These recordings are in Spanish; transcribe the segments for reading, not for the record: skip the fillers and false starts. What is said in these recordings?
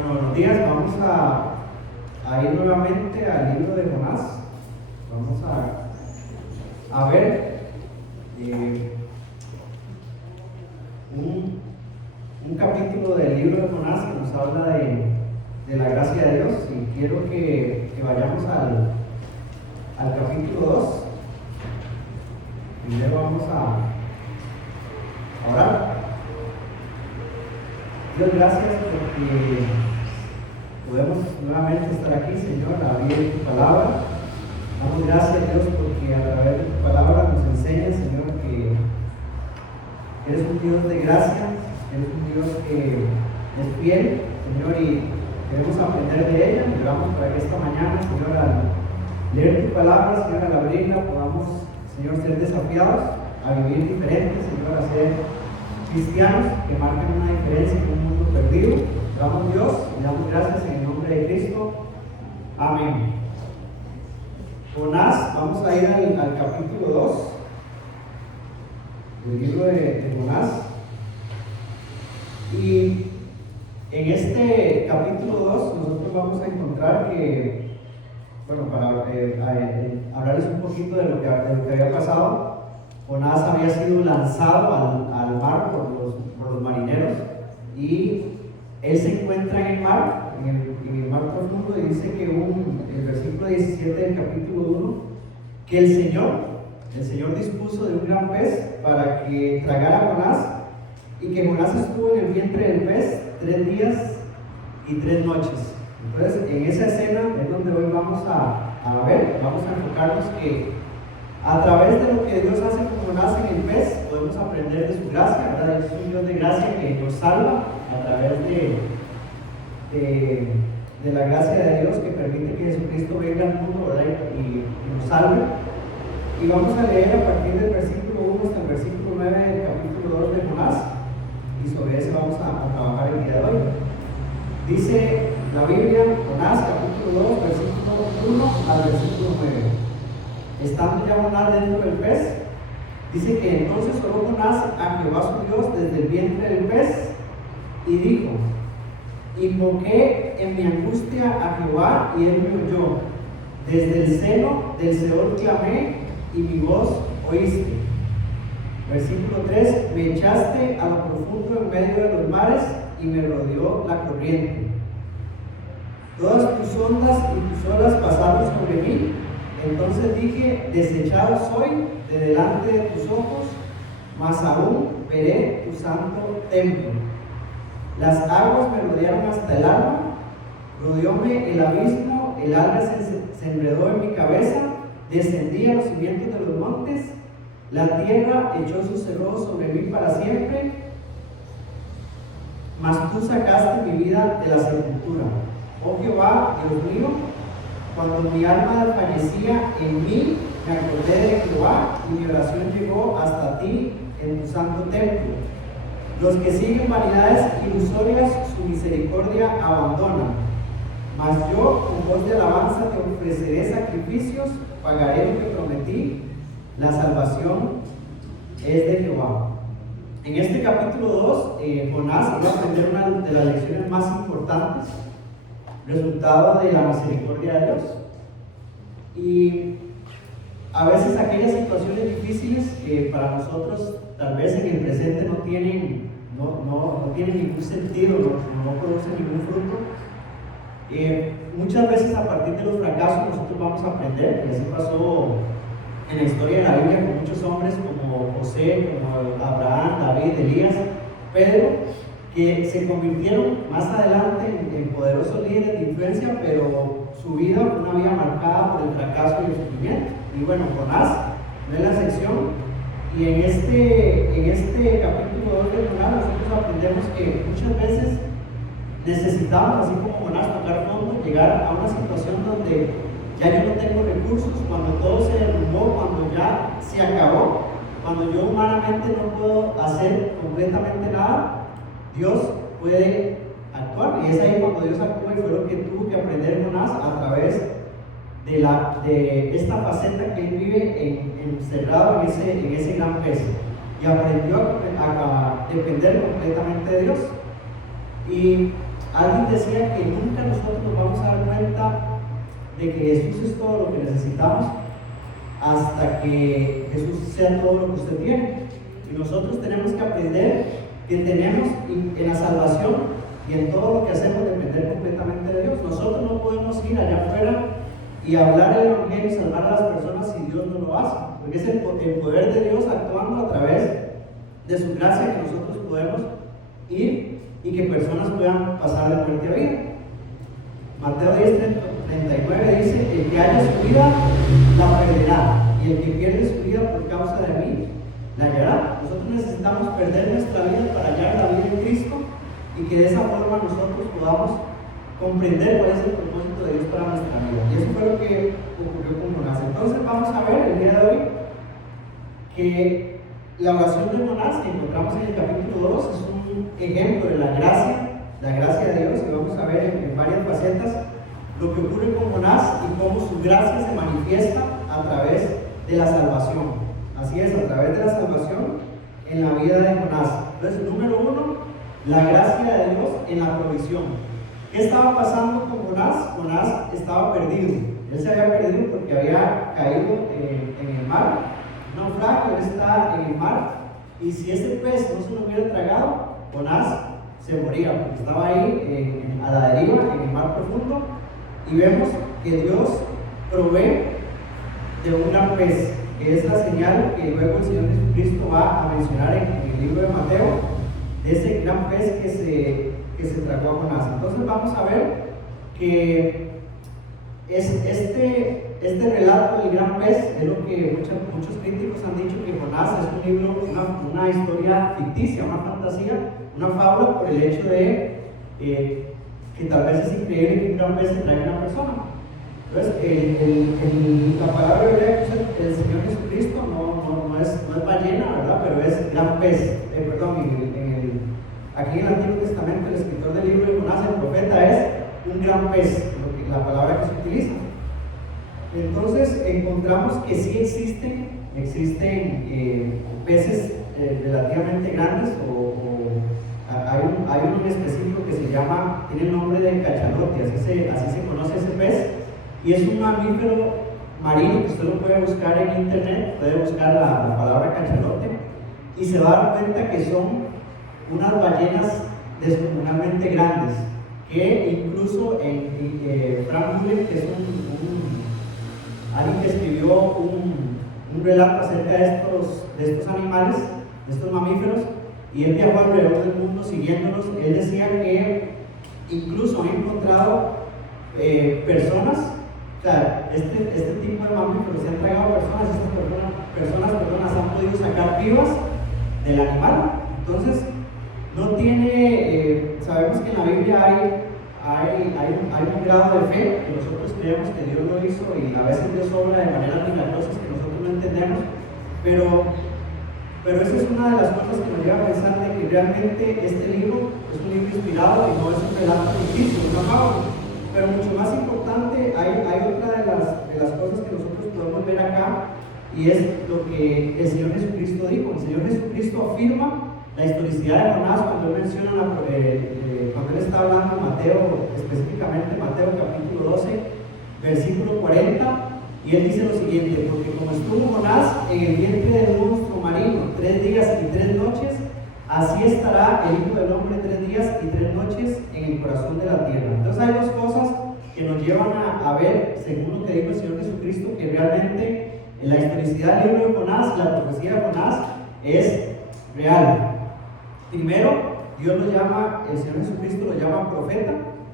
Bueno, buenos días. Vamos a ir nuevamente al libro de Jonás. Vamos a ver un capítulo del libro de Jonás que nos habla de la gracia de Dios. Y quiero que vayamos al capítulo 2. Primero vamos a orar. Dios, gracias porque podemos nuevamente estar aquí, Señor, a abrir tu palabra. Damos gracias, Dios, porque a través de tu palabra nos enseñas, Señor, que eres un Dios de gracia, eres un Dios que es fiel, Señor, y queremos aprender de ella. Y oramos para que esta mañana, Señor, al leer tu palabra, Señor, al abrirla, podamos, Señor, ser desafiados a vivir diferentes, Señor, a ser cristianos que marcan una diferencia en un mundo perdido. Damos Dios y damos gracias en el nombre de Cristo. Amén. Jonás, vamos a ir al capítulo 2 del libro de Jonás. Y en este capítulo 2 nosotros vamos a encontrar que, bueno, para hablarles un poquito de lo que había pasado, Jonás había sido lanzado al mar por los marineros y él se encuentra en el mar, en el mar profundo, y dice que el versículo 17 del capítulo 1, que el Señor dispuso de un gran pez para que tragara a Jonás, y que Jonás estuvo en el vientre del pez 3 días y 3 noches. Entonces, en esa escena es donde hoy vamos a ver, vamos a enfocarnos que a través de lo que Dios hace con Jonás en el pez, podemos aprender de su gracia, ¿verdad? Es un Dios de gracia que nos salva a través de la gracia de Dios, que permite que Jesucristo venga al mundo, ¿verdad? Y nos salve. Y vamos a leer a partir del versículo 1 hasta el versículo 9 del capítulo 2 de Jonás, y sobre eso vamos a trabajar el día de hoy. Dice la Biblia, Jonás capítulo 2, versículo 1 al versículo 9. Estando ya Jonás dentro del pez, dice que entonces oró Jonás a Jehová su Dios desde el vientre del pez y dijo: invoqué en mi angustia a Jehová y él me oyó. Desde el seno del Seol clamé y mi voz oíste. Versículo 3: me echaste a lo profundo en medio de los mares y me rodeó la corriente. Todas tus ondas y tus olas pasaron sobre mí. Entonces dije: desechado soy de delante de tus ojos, mas aún veré tu santo templo. Las aguas me rodearon hasta el alma, rodeóme el abismo, el alga se enredó en mi cabeza, descendí a los cimientos de los montes, la tierra echó sus cerrojos sobre mí para siempre, mas tú sacaste mi vida de la sepultura. Oh Jehová, Dios mío, cuando mi alma desfallecía en mí, me acordé de Jehová y mi oración llegó hasta ti en tu santo templo. Los que siguen vanidades ilusorias, su misericordia abandonan. Mas yo, con voz de alabanza, te ofreceré sacrificios, pagaré lo que prometí. La salvación es de Jehová. En este capítulo 2, Jonás iba a aprender una de las lecciones más importantes, resultado de la misericordia de Dios. Y a veces aquellas situaciones difíciles que para nosotros tal vez en el presente no tienen ningún sentido, no producen ningún fruto, muchas veces a partir de los fracasos nosotros vamos a aprender. Y así pasó en la historia de la Biblia con muchos hombres como José, como Abraham, David, Elías, Pedro, que se convirtieron más adelante en poderosos líderes de influencia, pero su vida fue una vida marcada por el fracaso y el sufrimiento. Y bueno, Jonás no es la excepción. Y en este capítulo 2 de Jonás nosotros aprendemos que muchas veces necesitamos, así como Jonás, tocar fondo, llegar a una situación donde ya yo no tengo recursos, cuando todo se derrumbó, cuando ya se acabó, cuando yo humanamente no puedo hacer completamente nada. Dios puede actuar, y es ahí cuando Dios actúa, y fue lo que tuvo que aprender Jonás a través de esta faceta que él vive encerrado en ese gran pez, y aprendió a depender completamente de Dios. Y Alguien decía que nunca nosotros nos vamos a dar cuenta de que Jesús es todo lo que necesitamos hasta que Jesús sea todo lo que usted tiene. Y nosotros tenemos que aprender que tenemos en la salvación y en todo lo que hacemos depender completamente de Dios. Nosotros no podemos ir allá afuera y hablar el Evangelio y salvar a las personas si Dios no lo hace, porque es el poder de Dios actuando a través de su gracia que nosotros podemos ir y que personas puedan pasar de muerte a vida. Mateo 10:39 dice: el que haya su vida la perderá, y el que pierde su vida por causa de mí la hallará. Nosotros necesitamos perder nuestra vida para hallar la vida en Cristo, y que de esa forma nosotros podamos comprender cuál es el propósito de Dios para nuestra vida. Y eso fue lo que ocurrió con Jonás. Entonces vamos a ver el día de hoy que la oración de Jonás que encontramos en el capítulo 2 es un ejemplo de la gracia de Dios, y vamos a ver en varias facetas lo que ocurre con Jonás y cómo su gracia se manifiesta a través de la salvación. Así es, a través de la salvación en la vida de Jonás. Entonces, número 1, la gracia de Dios en la provisión. ¿Qué estaba pasando con Jonás? Jonás estaba perdido. Él se había perdido porque había caído en el mar. Un naufragio, él está en el mar. Y si ese pez no se lo hubiera tragado, Jonás se moría, porque estaba ahí a la deriva, en el mar profundo. Y vemos que Dios provee de un gran pez, que es la señal que luego el Señor Jesucristo va a mencionar en el libro de Mateo, de ese gran pez que se tragó a Jonás. Entonces vamos a ver que este relato del gran pez es lo que muchos críticos han dicho, que Jonás es un libro, una historia ficticia, una fantasía, una fábula, por el hecho de que tal vez es increíble que un gran pez se traiga a una persona. Entonces, la palabra hebrea que usa el Señor Jesucristo no es ballena, ¿verdad? Pero es gran pez. Aquí en el Antiguo Testamento, el escritor del libro de Jonás, el profeta, es un gran pez, la palabra que se utiliza. Entonces, encontramos que sí existen peces relativamente grandes, hay uno en específico que se llama, tiene el nombre de cachalote, así se conoce ese pez, y es un mamífero marino que usted lo puede buscar en internet, puede buscar la palabra cachalote, y se va a dar cuenta que son unas ballenas descomunalmente grandes, que incluso Frank Muller, que es alguien que escribió un relato acerca de estos animales, de estos mamíferos, y él viajó alrededor del mundo siguiéndolos. Él decía que incluso han encontrado personas, o sea, este tipo de mamíferos se han tragado personas, estas personas han podido sacar vivas del animal. Entonces, no tiene, sabemos que en la Biblia hay un grado de fe, que nosotros creemos que Dios lo hizo, y a veces Dios obra de maneras milagrosas que nosotros no entendemos, pero esa es una de las cosas que nos lleva a pensar de que realmente este libro es un libro inspirado y no es un relato ficticio, una fábula. Pero mucho más importante, hay otra de las cosas que nosotros podemos ver acá, y es lo que el Señor Jesucristo dijo. El Señor Jesucristo afirma la historicidad de Jonás cuando él menciona, cuando él está hablando en Mateo, específicamente Mateo capítulo 12, versículo 40, y él dice lo siguiente: porque como estuvo Jonás en el vientre del monstruo marino 3 días y 3 noches, así estará el Hijo del Hombre 3 días y 3 noches en el corazón de la tierra. Entonces hay dos cosas que nos llevan a ver, según lo que dijo el Señor Jesucristo, que realmente en la historicidad del libro de Jonás, la profecía de Jonás es real. Primero, Dios lo llama, el Señor Jesucristo lo llama profeta.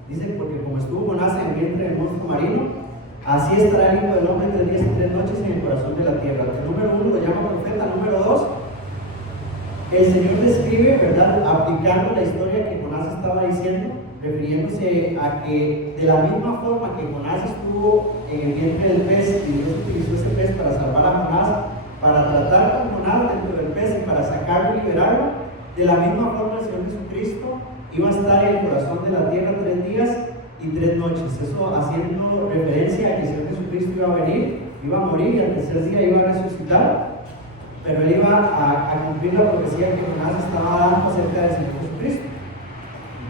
Dice: porque como estuvo Jonás en el vientre del monstruo marino, así estará el Hijo del Hombre 3 días y 3 noches en el corazón de la tierra. El número 1 lo llama profeta. Número 2, el Señor describe, ¿verdad?, aplicando la historia que Jonás estaba diciendo, refiriéndose a que de la misma forma que Jonás estuvo en el vientre del pez y Dios utilizó ese pez para salvar a Jonás, para tratar con Jonás dentro del pez y para sacarlo y liberarlo, de la misma forma el Señor Jesucristo iba a estar en el corazón de la tierra 3 días y 3 noches. Eso haciendo referencia a que el Señor Jesucristo iba a venir, iba a morir y al tercer día iba a resucitar, pero él iba a cumplir la profecía que Jonás estaba dando acerca del Señor Jesucristo.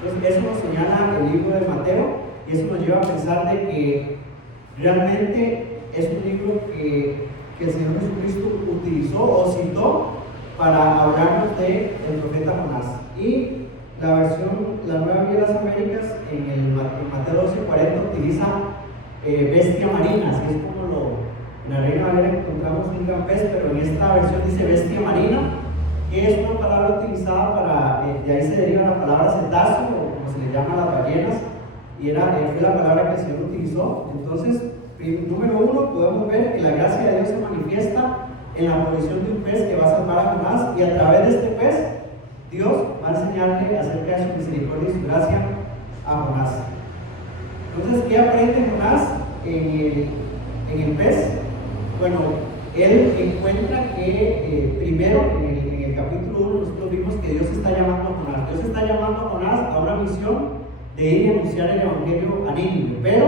Entonces, eso nos señala el libro de Mateo, y eso nos lleva a pensar de que realmente es un libro que el Señor Jesucristo utilizó o citó para hablarnos del profeta Jonás. Y la Nueva Biblia de las Américas, en Mateo 12:40, utiliza bestia marina, así es como en la Reina Valera encontramos un gran pez, pero en esta versión dice bestia marina, que es una palabra utilizada para, de ahí se deriva la palabra cetáceo, o como se le llama a las ballenas, y fue la palabra que el Señor utilizó. Entonces, número uno, podemos ver que la gracia de Dios se manifiesta en la provisión de un pez que va a salvar a Jonás, y a través de este pez, Dios va a enseñarle acerca de su misericordia y su gracia a Jonás. Entonces, ¿qué aprende Jonás en el pez? Bueno, él encuentra que primero en el capítulo 1 nosotros vimos que Dios está llamando a Jonás. Dios está llamando a Jonás a una misión de ir y anunciar el evangelio a Nínive. Pero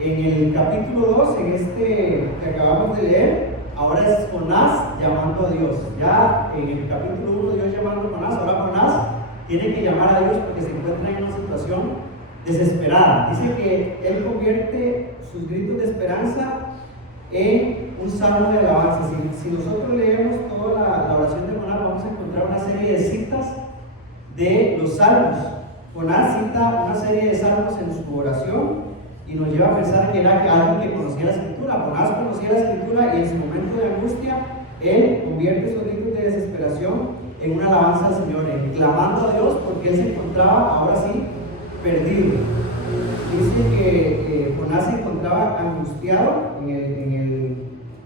en el capítulo 2, en este que acabamos de leer, ahora es Jonás llamando a Dios. Ya en el capítulo 1 Dios llamando a Jonás, ahora Jonás tiene que llamar a Dios porque se encuentra en una situación desesperada. Dice que él convierte sus gritos de esperanza en un salmo de alabanza. Si nosotros leemos toda la oración de Jonás, vamos a encontrar una serie de citas de los salmos. Jonás cita una serie de salmos en su oración y nos lleva a pensar que era alguien que conocía la Escritura. Jonás conocía la Escritura y en su momento de angustia, él convierte esos gritos de desesperación en una alabanza al Señor, clamando a Dios porque él se encontraba ahora sí perdido. Dice que Jonás se encontraba angustiado en el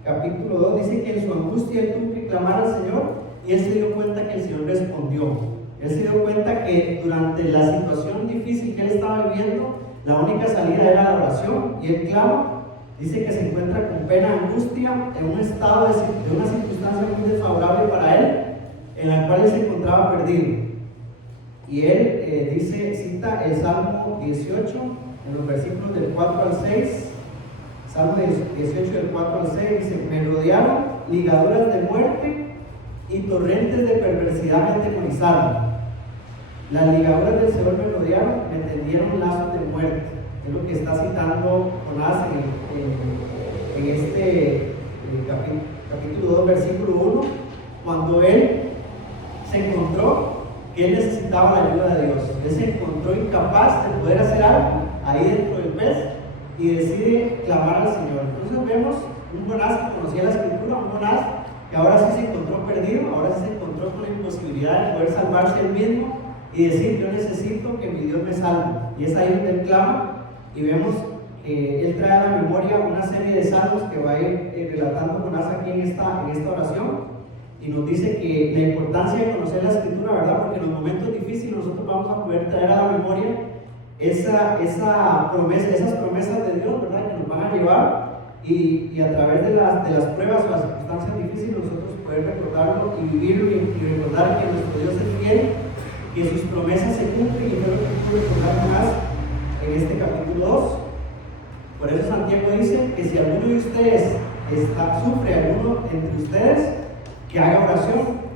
capítulo 2, dice que en su angustia él tuvo que clamar al Señor y él se dio cuenta que el Señor respondió. Él se dio cuenta que durante la situación difícil que él estaba viviendo, la única salida era la oración, y él clama. Dice que se encuentra con pena, angustia, en un estado de una circunstancia muy desfavorable para él, en la cual él se encontraba perdido. Y él cita el Salmo 18, en los versículos del 4 al 6. Salmo 18 del 4 al 6 dice: me rodearon ligaduras de muerte y torrentes de perversidad me atemorizaron. Las ligaduras del Señor me rodearon, me tendieron lazos de muerte. Es lo que está citando Jonás en este capítulo 2, versículo 1, cuando él se encontró que él necesitaba la ayuda de Dios. Él se encontró incapaz de poder hacer algo ahí dentro del pez y decide clamar al Señor. Entonces vemos un Jonás que conocía la Escritura, un Jonás que ahora sí se encontró perdido, ahora sí se encontró con la imposibilidad de poder salvarse él mismo y decir: yo necesito que mi Dios me salve. Y es ahí donde él clama, y vemos que él trae a la memoria una serie de salmos que va a ir relatando Jonás aquí en esta oración, y nos dice que la importancia de conocer la Escritura, ¿verdad? Porque en los momentos difíciles nosotros vamos a poder traer a la memoria esas promesas de Dios, ¿verdad? Que nos van a llevar, y a través de las pruebas o las circunstancias difíciles nosotros poder recordarlo y vivirlo, y recordar que nuestro Dios es fiel, que sus promesas se cumplen, y creo que puedo recordar más en este capítulo 2. Por eso Santiago dice que si alguno de ustedes sufre, alguno entre ustedes, que haga oración.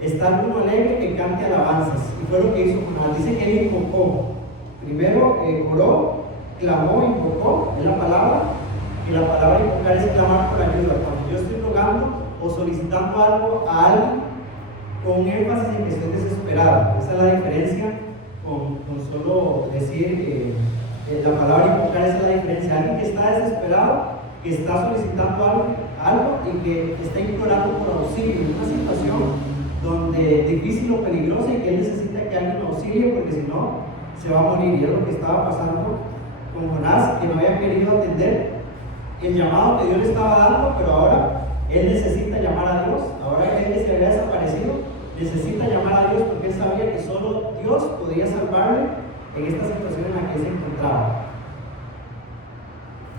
Está alguno alegre, que cante alabanzas. Y fue lo que hizo Jonás. Dice que él invocó. Primero oró, clamó, invocó, es la palabra. Y la palabra invocar es clamar por ayuda. Cuando yo estoy rogando o solicitando algo a alguien, con énfasis en que estoy desesperado. Esa es la diferencia con solo decir la palabra invocar. Esa es la diferencia. Alguien que está desesperado, que está solicitando algo y que está implorando por auxilio en una situación donde difícil o peligrosa, y que él necesita que alguien lo auxilie porque si no se va a morir. Y es lo que estaba pasando con Jonás, que no había querido atender el llamado que Dios le estaba dando, pero ahora él necesita llamar a Dios. Ahora él que se había desaparecido necesita llamar a Dios, porque él sabía que solo Dios podía salvarle en esta situación en la que él se encontraba.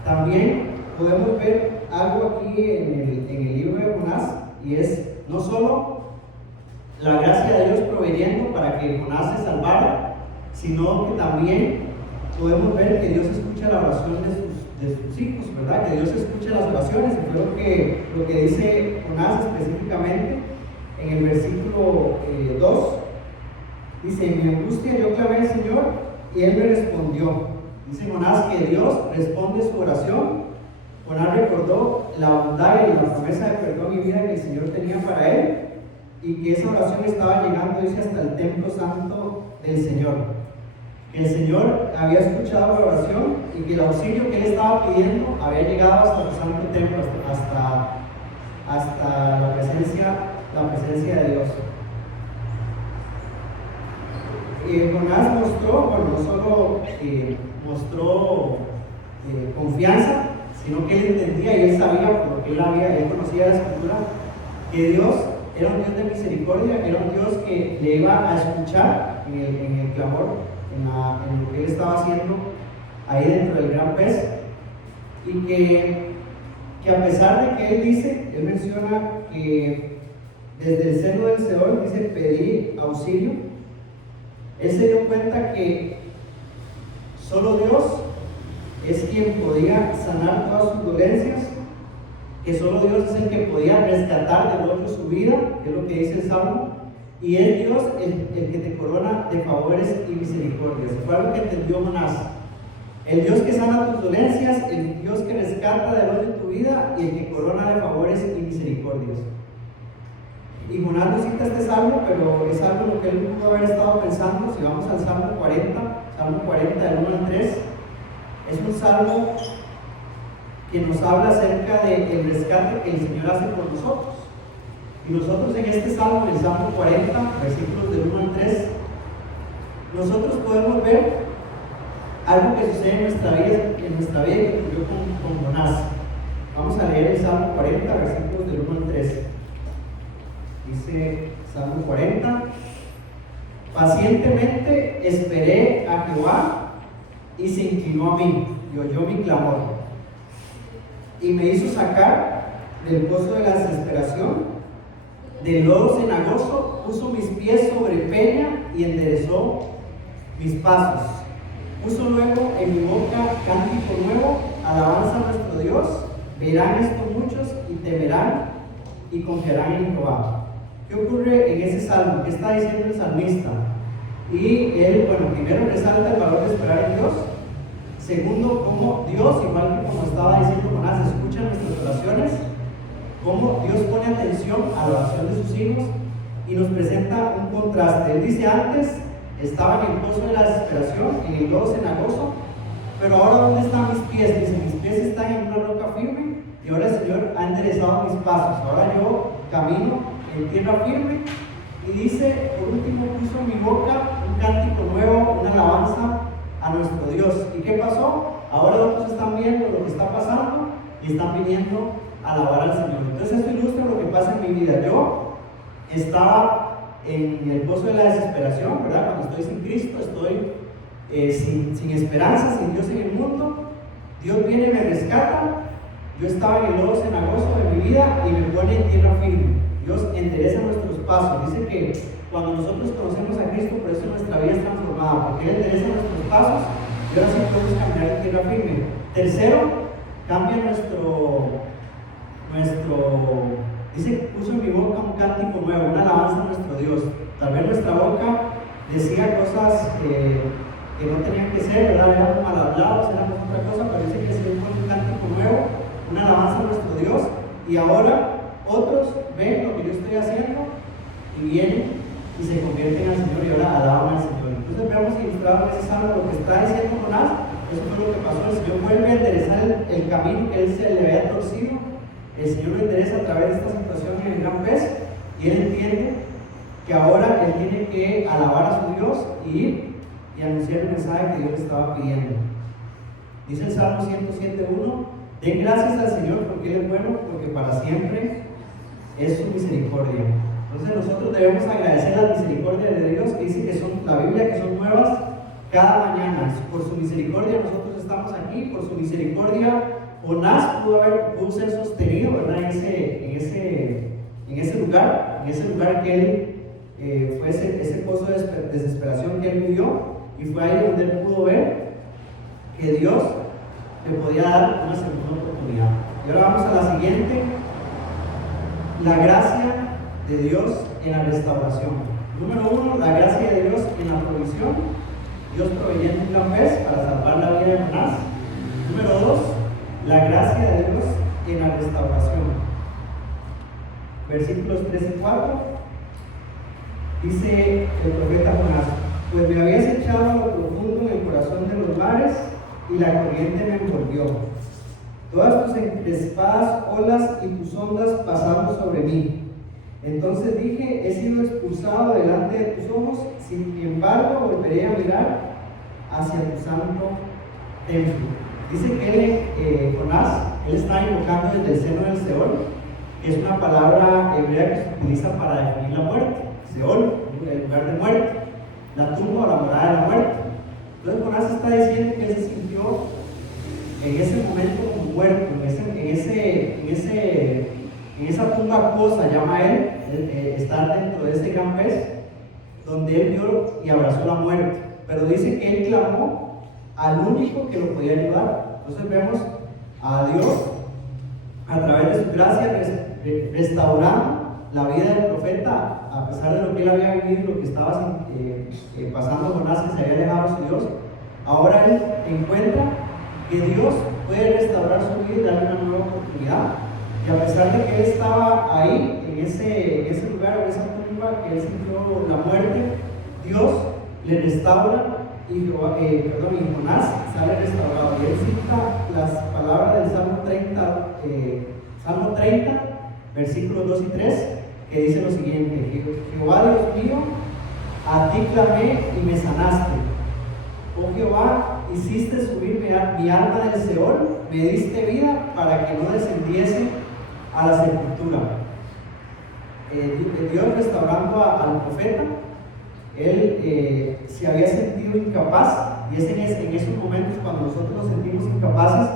También podemos ver algo aquí en el libro de Jonás, y es no solo la gracia de Dios proveyendo para que Jonás se salvara, sino que también podemos ver que Dios escucha la oración de sus hijos, ¿verdad? Que Dios escucha las oraciones. Y fue lo que dice Jonás específicamente en el versículo 2. Dice, en mi angustia yo clamé al Señor y Él me respondió. Dice Jonás que Dios responde su oración. Jonás recordó la bondad y la promesa de perdón y vida que el Señor tenía para él, y que esa oración estaba llegando, dice, hasta el templo santo del Señor. Que el Señor había escuchado la oración y que el auxilio que él estaba pidiendo había llegado hasta el santo templo, hasta la presencia de Dios. Jonás mostró, bueno, no solo mostró confianza, sino que él entendía y él sabía, por lo que él conocía la Escritura, que Dios era un Dios de misericordia, era un Dios que le iba a escuchar en el clamor, en lo que él estaba haciendo ahí dentro del gran pez, y que a pesar de que él menciona que desde el seno del Seol, dice, pedí auxilio, él se dio cuenta que solo Dios es quien podía sanar todas sus dolencias, que solo Dios es el que podía rescatar del hoyo su vida, que es lo que dice el Salmo, y es Dios el que te corona de favores y misericordias. Fue algo que entendió Jonás. El Dios que sana tus dolencias, el Dios que rescata del hoyo tu vida y el que corona de favores y misericordias. Y Jonás no cita este salmo, pero es algo en lo que él pudo haber estado pensando. Si vamos al Salmo 40 del 1 al 3, es un salmo que nos habla acerca del rescate que el Señor hace por nosotros. Y nosotros en este salmo, en el Salmo 40, versículos del 1 al 3, nosotros podemos ver algo que sucede en nuestra vida que ocurrió con Jonás. Vamos a leer el Salmo 40, versículos del 1 al 3. Dice Salmo 40: pacientemente esperé a Jehová y se inclinó a mí y oyó mi clamor y me hizo sacar del pozo de la desesperación, del lodo cenagoso, puso mis pies sobre peña y enderezó mis pasos. Puso luego en mi boca cántico nuevo, alabanza a nuestro Dios. Verán esto muchos y temerán y confiarán en Jehová. ¿Qué ocurre en ese salmo? ¿Qué está diciendo el salmista? Y él, bueno, primero resalta el valor de esperar en Dios. Segundo, cómo Dios, igual que como estaba diciendo Jonás, escucha nuestras oraciones, cómo Dios pone atención a la oración de sus hijos y nos presenta un contraste. Él dice, antes estaba en el pozo de la desesperación, en el lodo cenagoso, pero ahora ¿dónde están mis pies? Dice, mis pies están en una roca firme y ahora el Señor ha enderezado mis pasos. Ahora yo camino en tierra firme. Y dice, por último, puso en mi boca un cántico nuevo, una alabanza a nuestro Dios. ¿Y qué pasó? Ahora otros están viendo lo que está pasando y están viniendo a alabar al Señor. Entonces esto ilustra lo que pasa en mi vida. Yo estaba en el pozo de la desesperación, ¿verdad? Cuando estoy sin Cristo, estoy sin esperanza, sin Dios en el mundo. Dios viene y me rescata. Yo estaba en el lodo cenagoso de mi vida y me pone en tierra firme. Dios endereza nuestros pasos. Dice que cuando nosotros conocemos a Cristo, por eso nuestra vida es transformada, porque Él endereza nuestros pasos y ahora sí podemos caminar en tierra firme. Tercero, cambia dice, puso en mi boca un cántico nuevo, una alabanza a nuestro Dios. Tal vez nuestra boca decía cosas que no tenían que ser, ¿verdad? Éramos mal hablados, éramos otra cosa, pero dice que se pone un cántico nuevo, una alabanza a nuestro Dios, y ahora otros ven lo que yo estoy haciendo y vienen y se convierten al Señor y ahora alaban al Señor. Entonces vemos ilustrado en ese salmo lo que está diciendo Jonás. Eso fue lo que pasó. El Señor vuelve a enderezar el camino que él se le había torcido. El Señor lo endereza a través de esta situación en el gran pez y él entiende que ahora él tiene que alabar a su Dios y ir y anunciar el mensaje que Dios le estaba pidiendo. Dice el Salmo 107:1: den gracias al Señor porque Él es bueno, porque para siempre es su misericordia. Entonces nosotros debemos agradecer la misericordia de Dios, que dice que son, la Biblia, que son nuevas cada mañana. Por su misericordia nosotros estamos aquí, por su misericordia Jonás pudo ser sostenido, ¿verdad? En ese lugar que él fue ese pozo de desesperación que él vivió, y fue ahí donde él pudo ver que Dios le podía dar una segunda oportunidad. Y ahora vamos a la siguiente: la gracia de Dios en la restauración. Número 1, la gracia de Dios en la provisión. Dios proveyendo un gran pez para salvar la vida de Jonás. Número 2, la gracia de Dios en la restauración. Versículos 3 y 4. Dice el profeta Jonás: pues me habías echado a lo profundo en el corazón de los mares, y la corriente me envolvió. Todas tus encrespadas olas y tus ondas pasando sobre mí. Entonces dije: he sido expulsado delante de tus ojos, sin embargo volveré a mirar hacia tu santo templo. Dice que Jonás, él está invocando desde el seno del Seol, que es una palabra hebrea que se utiliza para definir la muerte. Seol, el lugar de muerte, la tumba o la morada de la muerte. Entonces Jonás está diciendo que él se sintió en ese momento como muerto, en esa tumba acuosa, llama él, estar dentro de ese gran pez, donde él vio y abrazó la muerte. Pero dice que él clamó al único que lo podía ayudar. Entonces vemos a Dios a través de su gracia restaurando la vida del profeta, a pesar de lo que él había vivido y lo que estaba pasando Jonás, que se había alejado de su Dios. Ahora él encuentra que Dios puede restaurar su vida y darle una nueva oportunidad. Y a pesar de que él estaba ahí, en ese lugar, en esa tumba, que él sintió la muerte, Dios le restaura y Jonás sale restaurado. Y él cita las palabras del Salmo 30, versículos 2 y 3, que dice lo siguiente: Jehová Dios mío, a ti clamé y me sanaste. Oh Jehová, hiciste subir mi alma del Seol, me diste vida para que no descendiese a la sepultura. Dios restaurando al profeta, él se había sentido incapaz, y es en esos momentos cuando nosotros nos sentimos incapaces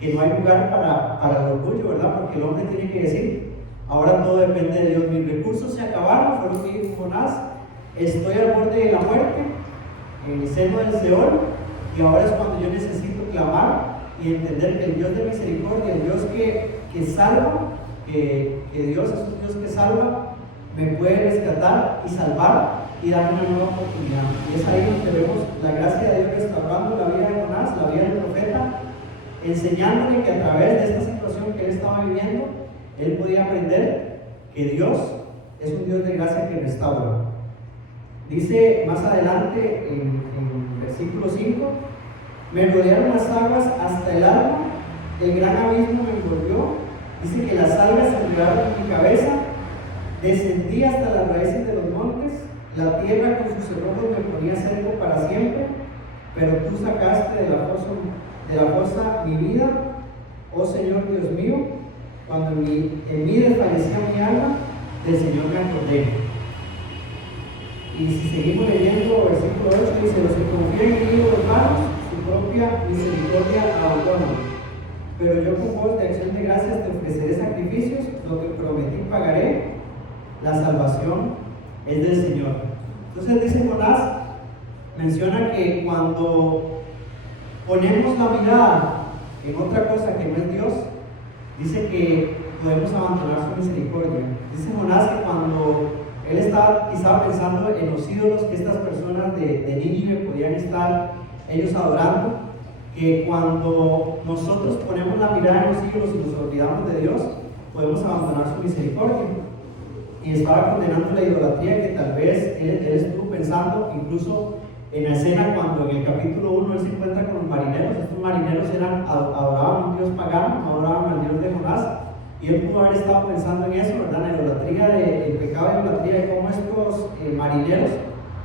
que no hay lugar para el orgullo, ¿verdad? Porque el hombre tiene que decir: ahora todo depende de Dios, mis recursos se acabaron, fue lo que dijo Jonás, estoy al borde de la muerte, en el seno del Seol, y ahora es cuando yo necesito clamar y entender que el Dios de misericordia, el Dios que salva, que Dios es un Dios que salva, me puede rescatar y salvar y darme una nueva oportunidad. Y es ahí donde vemos la gracia de Dios restaurando la vida de Jonás, la vida del profeta, enseñándole que a través de esta situación que él estaba viviendo, él podía aprender que Dios es un Dios de gracia que restaura. Dice más adelante en versículo 5: me rodearon las aguas hasta el alma, el gran abismo me envolvió. Dice que las algas se enredaron en mi cabeza, descendí hasta las raíces de los montes, la tierra con sus cerrojos me ponía cerco para siempre, pero tú sacaste de la fosa mi vida, oh Señor Dios mío. Cuando en mí desfallecía mi alma, del Señor me acordé. Y si seguimos leyendo versículo 8, dice: los que confían en mí los malos, su propia misericordia abandonan. Pero yo con voz de acción de gracias te ofreceré sacrificios, lo que prometí pagaré, la salvación es del Señor. Entonces dice Jonás, menciona que cuando ponemos la mirada en otra cosa que no es Dios, dice que podemos abandonar su misericordia. Dice Jonás que cuando él estaba quizá pensando en los ídolos que estas personas de Nínive podían estar ellos adorando, que cuando nosotros ponemos la mirada en los ídolos y nos olvidamos de Dios, podemos abandonar su misericordia. Y estaba condenando la idolatría que tal vez él estuvo pensando, incluso en la escena cuando en el capítulo 1 él se encuentra con los marineros. Estos marineros adoraban a un Dios pagano, no adoraban al Dios de Jonás, y él pudo haber estado pensando en eso, ¿verdad? La idolatría, el pecado de idolatría, de cómo estos marineros,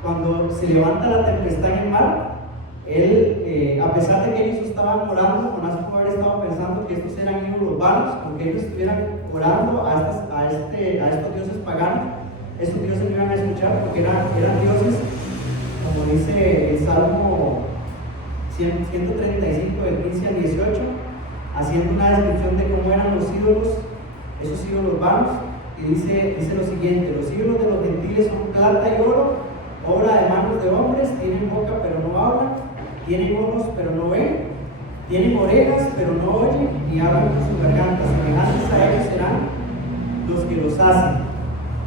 cuando se levanta la tempestad en el mar, él, a pesar de que ellos estaban orando, Jonás pudo haber estado pensando que estos eran ídolos vanos, aunque ellos estuvieran orando a estos dioses paganos, estos dioses no iban a escuchar porque eran dioses, como dice el Salmo 135 del 15 al 18, haciendo una descripción de cómo eran los ídolos, esos ídolos vanos, y dice lo siguiente: los ídolos de los gentiles son plata y oro, obra de manos de hombres, tienen boca pero no hablan, tienen ojos pero no ven, tienen orejas pero no oyen, y hablan con sus gargantas. Semejantes a ellos serán los que los hacen.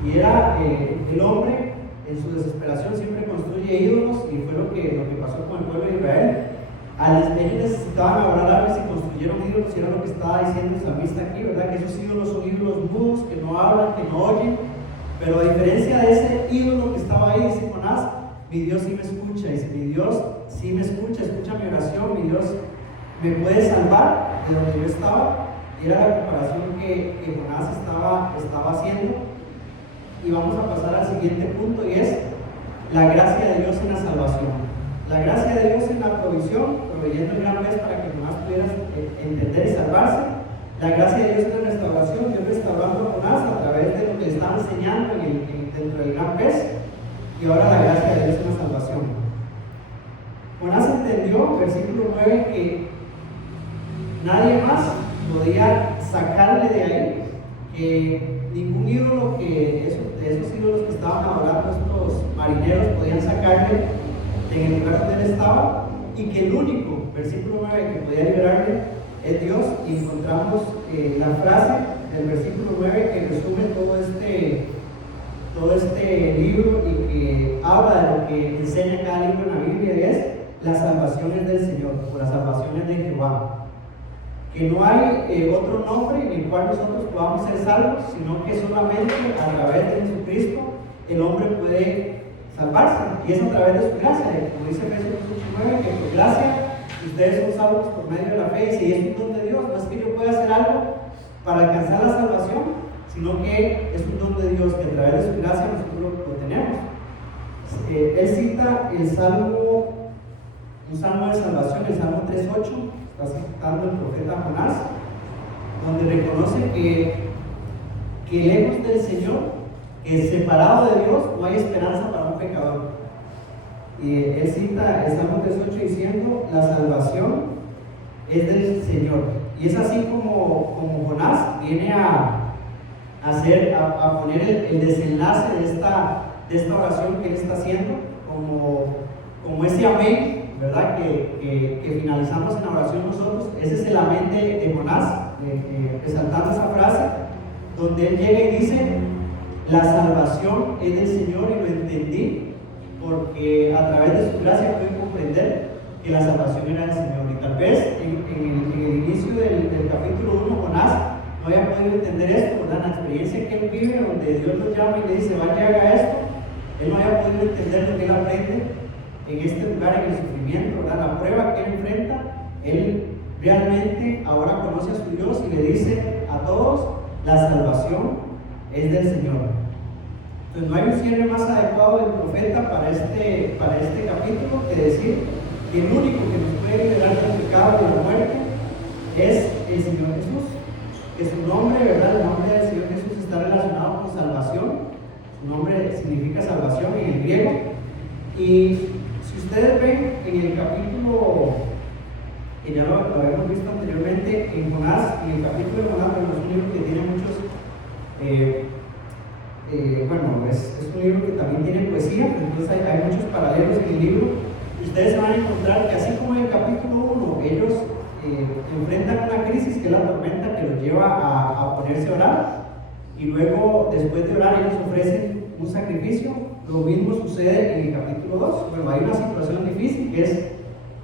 Y era el hombre en su desesperación siempre construye ídolos, y fue lo que pasó con el pueblo de Israel. Ellos necesitaban adorar a Dios y construyeron ídolos, y era lo que estaba diciendo el salmista aquí, ¿verdad? Que esos ídolos son ídolos mudos, que no hablan, que no oyen. Pero a diferencia de ese ídolo que estaba ahí, dice Jonás, mi Dios sí me escucha. Dice, mi Dios sí me escucha mi oración, mi Dios me puede salvar de donde yo estaba. Y era la comparación que Jonás estaba haciendo. Y vamos a pasar al siguiente punto, y es la gracia de Dios en la salvación. La gracia de Dios en la provisión, proveyendo el gran pez para que Jonás pudiera entender y salvarse. La gracia de Dios en la restauración, Dios restaurando a Jonás a través de lo que le estaba enseñando dentro del gran pez. Y ahora la gracia de Dios en la salvación. Jonás entendió, versículo 9, que nadie más podía sacarle de ahí, que ningún ídolo de esos ídolos que estaban adorando estos marineros podían sacarle en el lugar donde él estaba, y que el único, versículo 9, que podía liberarle es Dios. Y encontramos la frase del versículo 9 que resume todo este libro y que habla de lo que enseña cada libro en la Biblia, y es las salvaciones del Señor, o las salvaciones de Jehová. Que no hay otro nombre en el cual nosotros podamos ser salvos, sino que solamente a través de Jesucristo el hombre puede salvarse, y es a través de su gracia, como dice Efesios 8:9, que por gracia ustedes son salvos por medio de la fe. Y si es un don de Dios, no es que yo pueda hacer algo para alcanzar la salvación, sino que es un don de Dios, que a través de su gracia nosotros lo tenemos. Él cita el salmo, un salmo de salvación, el Salmo 3:8, está citando el profeta Jonás, donde reconoce que lejos del Señor, que separado de Dios, no hay esperanza para un pecador. Y él cita el Salmo 3:8 diciendo, la salvación es del Señor. Y es así como Jonás viene a poner el desenlace de esta oración que él está haciendo, como ese amén, ¿verdad? Que finalizamos en la oración nosotros. Ese es el amén de Jonás, resaltando esa frase, donde él llega y dice, la salvación es del Señor, y lo entendí, porque a través de su gracia pude comprender que la salvación era del Señor. Y tal vez en el inicio del capítulo 1, Jonás no había podido entender esto, ¿verdad? La experiencia que él vive, donde Dios lo llama y le dice, vaya, haga esto, él no había podido entender lo que él aprende en este lugar, en el sufrimiento, ¿verdad? La prueba que él enfrenta, él realmente ahora conoce a su Dios y le dice a todos, la salvación es del Señor. Entonces no hay un cierre más adecuado del profeta para este capítulo que decir que el único que nos puede liberar del pecado y de la muerte es el Señor Jesús. Que su nombre, ¿verdad? El nombre del Señor Jesús está relacionado con salvación. Su nombre significa salvación en el griego. Y si ustedes ven en el capítulo, que ya lo habíamos visto anteriormente, en Jonás, en el capítulo de Jonás, bueno, es un libro que tiene muchos, es un libro que también tiene poesía, entonces hay muchos paralelos en el libro. Ustedes se van a encontrar que así como en el capítulo 1, ellos enfrentan una crisis que es la tormenta que los lleva a ponerse a orar, y luego después de orar ellos ofrecen un sacrificio. Lo mismo sucede en el capítulo 2. Bueno, hay una situación difícil que es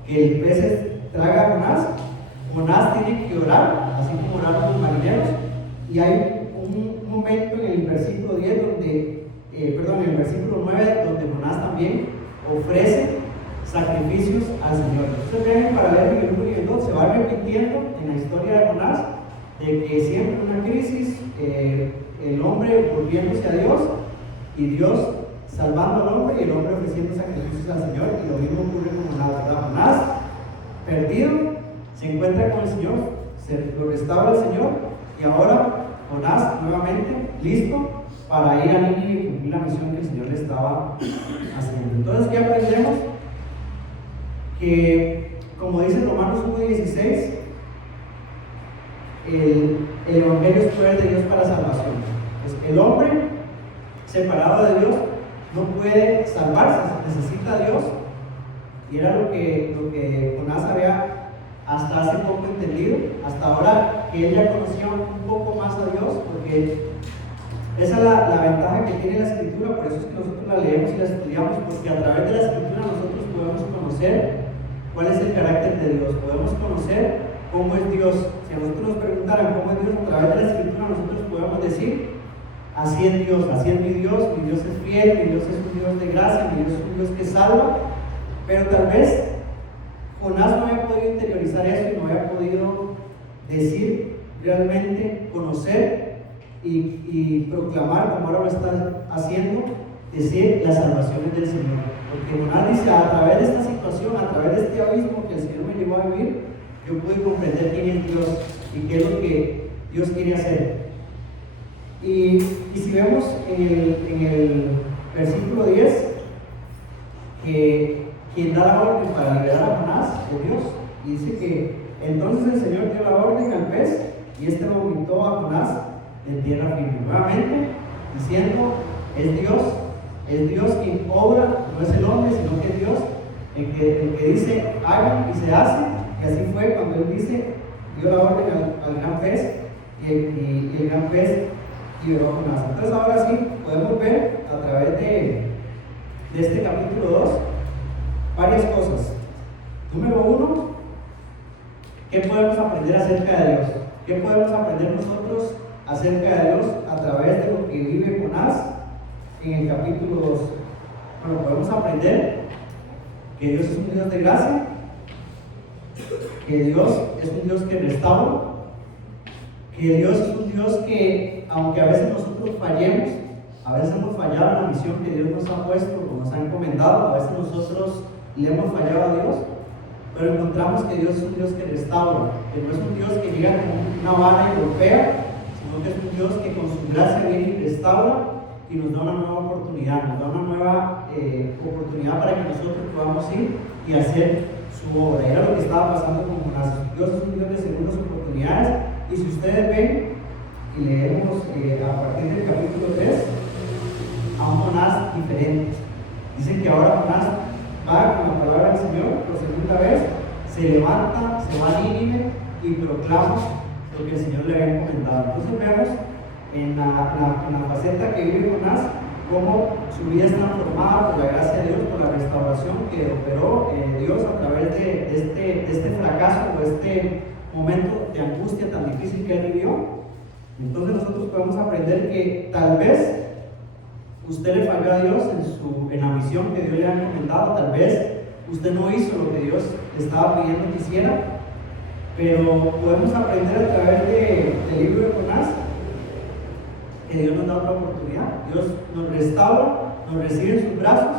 que el pez traga a Jonás. Jonás tiene que orar, así como oraron los marineros, y hay un momento en el versículo 10 en el versículo 9 donde Jonás también ofrece sacrificios al Señor. Entonces vean en paralelo en el 1 y el 2 se va repitiendo en la historia de Jonás, de que siempre una crisis, el hombre volviéndose a Dios y Dios salvando al hombre y el hombre ofreciendo sacrificios al Señor. Y lo mismo ocurre con Jonás, ¿verdad? Jonás, perdido, se encuentra con el Señor, se lo restaura el Señor, y ahora Jonás nuevamente listo para ir a Nínive y cumplir la misión que el Señor le estaba haciendo. Entonces, ¿qué aprendemos? Que, como dice Romanos 1:16, el Evangelio es poder de Dios para salvación. Pues el hombre separado de Dios no puede salvarse, necesita a Dios, y era lo que Jonás había hasta hace poco entendido, hasta ahora que él ya conocía un poco más a Dios, porque Esa es la ventaja que tiene la Escritura, por eso es que nosotros la leemos y la estudiamos, porque a través de la Escritura nosotros podemos conocer cuál es el carácter de Dios, podemos conocer cómo es Dios. Si a nosotros nos preguntaran cómo es Dios a través de la Escritura, nosotros podemos decir, así es Dios, así es mi Dios es fiel, mi Dios es un Dios de gracia, mi Dios es un Dios que salva. Pero tal vez Jonás no había podido interiorizar eso y no había podido decir realmente, conocer y proclamar, como ahora lo está haciendo, decir las salvaciones del Señor. Porque Jonás dice, a través de esta situación, a través de este abismo que el Señor me llevó a vivir, yo pude comprender quién es Dios y qué es lo que Dios quiere hacer. Y si vemos en el versículo 10, que quien da la orden para liberar a Jonás es Dios. Y dice que entonces el Señor dio la orden al pez y este vomitó a Jonás en tierra firme. Nuevamente diciendo, es Dios quien obra, no es el hombre, sino que es Dios el que dice hagan y se hace. Y así fue cuando él dio la orden al gran pez y el gran pez liberó a Jonás. Entonces ahora sí podemos ver a través de este capítulo 2 varias cosas. Número 1, ¿qué podemos aprender acerca de Dios? ¿Qué podemos aprender nosotros acerca de Dios a través de lo que vive Jonás en el capítulo 2? Bueno, podemos aprender que Dios es un Dios de gracia, que Dios es un Dios que restaura, que Dios es un Dios que, aunque a veces nosotros fallemos, a veces hemos fallado en la misión que Dios nos ha puesto, o nos ha encomendado, a veces nosotros le hemos fallado a Dios, pero encontramos que Dios es un Dios que restaura, que no es un Dios que llega con una vara y golpea, sino que es un Dios que con su gracia viene y restaura y nos da una nueva oportunidad, nos da una nueva oportunidad para que nosotros podamos ir y hacer su obra. Era lo que estaba pasando con Jonás. Dios es un Dios de segundas oportunidades, y si ustedes ven y leemos a partir del capítulo 3, a un Jonás diferente. Dicen que ahora Jonás va con la palabra del Señor por segunda vez, se levanta, se va a Nínive y proclama lo que el Señor le había encomendado. Entonces vemos en la faceta que vive Jonás cómo su vida es transformada por la gracia de Dios, por la restauración que operó Dios a través de este fracaso o este momento de angustia tan difícil que él vivió. Entonces nosotros podemos aprender que tal vez usted le falló a Dios en la misión que Dios le ha encomendado, tal vez usted no hizo lo que Dios le estaba pidiendo que hiciera, pero podemos aprender a través del libro de Jonás que Dios nos da otra oportunidad. Dios nos restaura, nos recibe en sus brazos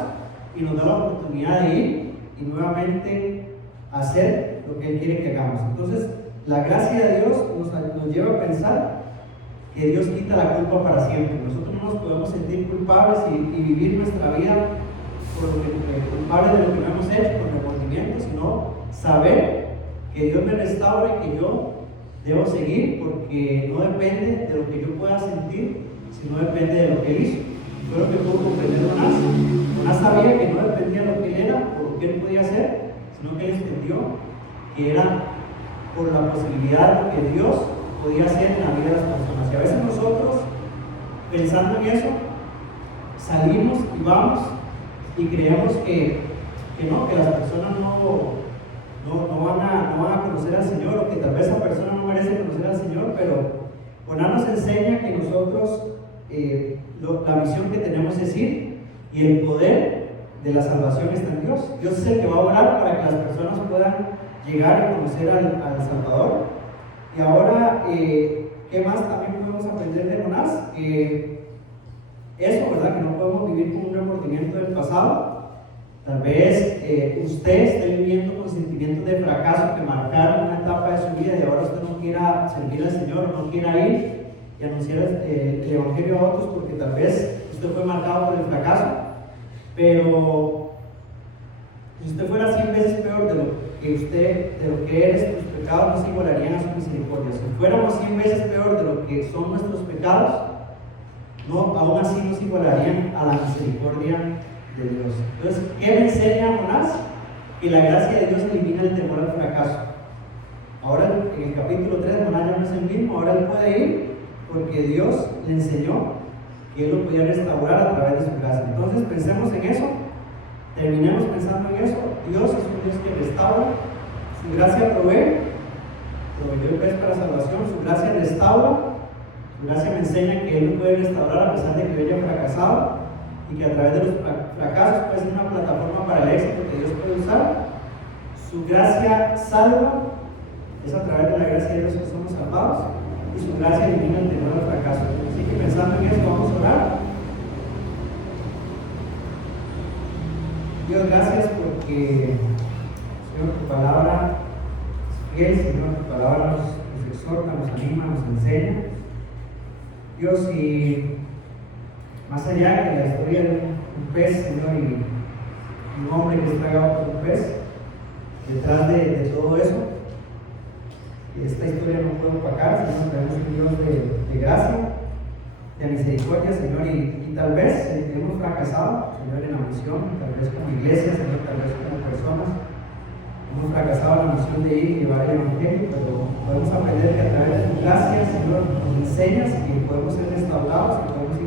y nos da la oportunidad de ir y nuevamente hacer lo que Él quiere que hagamos. Entonces, la gracia de Dios nos lleva a pensar que Dios quita la culpa para siempre. Nosotros no nos podemos sentir culpables y vivir nuestra vida culpables de lo que no hemos hecho, con remordimiento, sino saber que Dios me restaura y que yo debo seguir, porque no depende de lo que yo pueda sentir, sino depende de lo que Él hizo. Fue lo que pudo comprender Jonás. Jonás sabía que no dependía de lo que Él era o lo que Él podía hacer, sino que Él entendió que era por la posibilidad de lo que Dios podía hacer en la vida de las personas. Y a veces nosotros, pensando en eso, salimos y vamos y creemos que las personas no van a conocer al Señor, o que tal vez esa persona no merece conocer al Señor, pero Jonás nos enseña que nosotros, la misión que tenemos es ir, y el poder de la salvación está en Dios. Dios es el que va a orar para que las personas puedan llegar a conocer al Salvador. Y ahora, ¿qué más también podemos aprender de Jonás? Eso, ¿verdad? Que no podemos vivir con un remordimiento del pasado. Tal vez usted esté viviendo con sentimientos de fracaso que marcaron una etapa de su vida y ahora usted no quiera servir al Señor, no quiera ir y anunciar el Evangelio a otros porque tal vez usted fue marcado por el fracaso. Pero si usted fuera 100 veces peor de lo que eres, tus pecados no se igualarían a su misericordia. Si fuéramos 100 veces peor de lo que son nuestros pecados, aún así no se igualarían a la misericordia de Dios. Entonces, ¿qué me enseña Jonás? Que la gracia de Dios elimina el temor al fracaso. Ahora en el capítulo 3 Jonás ya no es el mismo, ahora él puede ir porque Dios le enseñó que Él lo podía restaurar a través de su gracia. Entonces pensemos en eso, terminemos pensando en eso. Dios es un Dios que restaura, su gracia proveyó el pez para salvación, su gracia restaura, su gracia me enseña que Él lo puede restaurar a pesar de que yo haya fracasado y que a través de los fracasos puede ser una plataforma para el éxito que Dios puede usar. Su gracia salva, es a través de la gracia de Dios que somos salvados, y su gracia elimina el temor al fracaso. Así que pensando en eso, vamos a orar. Dios, gracias porque, Señor, tu palabra es fiel, Señor, tu palabra nos exhorta, nos anima, nos enseña. Dios, y más allá de la historia de un pez, Señor, y un hombre que es tragado por un pez, detrás de todo eso, esta historia no puede opacar, Señor, tenemos un Dios de gracia, de misericordia, Señor, y tal vez hemos fracasado, Señor, en la misión, tal vez como iglesia, Señor, tal vez como personas, hemos fracasado en la misión de ir y llevar el Evangelio, pero podemos aprender que a través de tu gracia, Señor, nos enseñas